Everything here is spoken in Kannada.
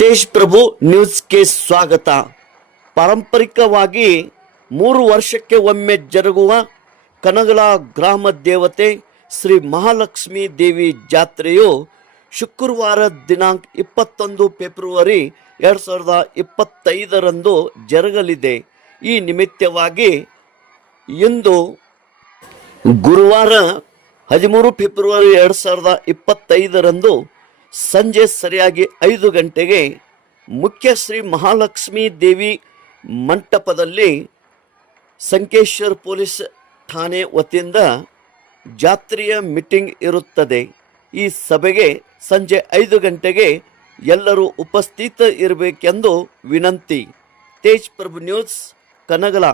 ತೇಜ್ ಪ್ರಭು ನ್ಯೂಸ್ಗೆ ಸ್ವಾಗತ. ಪಾರಂಪರಿಕವಾಗಿ ಮೂರು ವರ್ಷಕ್ಕೆ ಒಮ್ಮೆ ಜರುಗುವ ಕನಗಲ ಗ್ರಾಮ ದೇವತೆ ಶ್ರೀ ಮಹಾಲಕ್ಷ್ಮೀ ದೇವಿ ಜಾತ್ರೆಯು ಶುಕ್ರವಾರ ದಿನಾಂಕ ಇಪ್ಪತ್ತೊಂದು ಫೆಬ್ರವರಿ ಎರಡು ಸಾವಿರದ ಇಪ್ಪತ್ತೈದರಂದು ಜರುಗಲಿದೆ. ಈ ನಿಮಿತ್ತವಾಗಿ ಇಂದು ಗುರುವಾರ ಹದಿಮೂರು ಫೆಬ್ರವರಿ ಎರಡು ಸಾವಿರದ ಇಪ್ಪತ್ತೈದರಂದು ಸಂಜೆ ಸರಿಯಾಗಿ ಐದು ಗಂಟೆಗೆ ಮುಖ್ಯ ಶ್ರೀ ಮಹಾಲಕ್ಷ್ಮೀ ದೇವಿ ಮಂಟಪದಲ್ಲಿ ಸಂಕೇಶ್ವರ್ ಪೊಲೀಸ್ ಠಾಣೆ ವತಿಯಿಂದ ಜಾತ್ರೆಯ ಮೀಟಿಂಗ್ ಇರುತ್ತದೆ. ಈ ಸಭೆಗೆ ಸಂಜೆ ಐದು ಗಂಟೆಗೆ ಎಲ್ಲರೂ ಉಪಸ್ಥಿತ ಇರಬೇಕೆಂದು ವಿನಂತಿ. ತೇಜ್ ಪ್ರಭು ನ್ಯೂಸ್, ಕನಗಲ.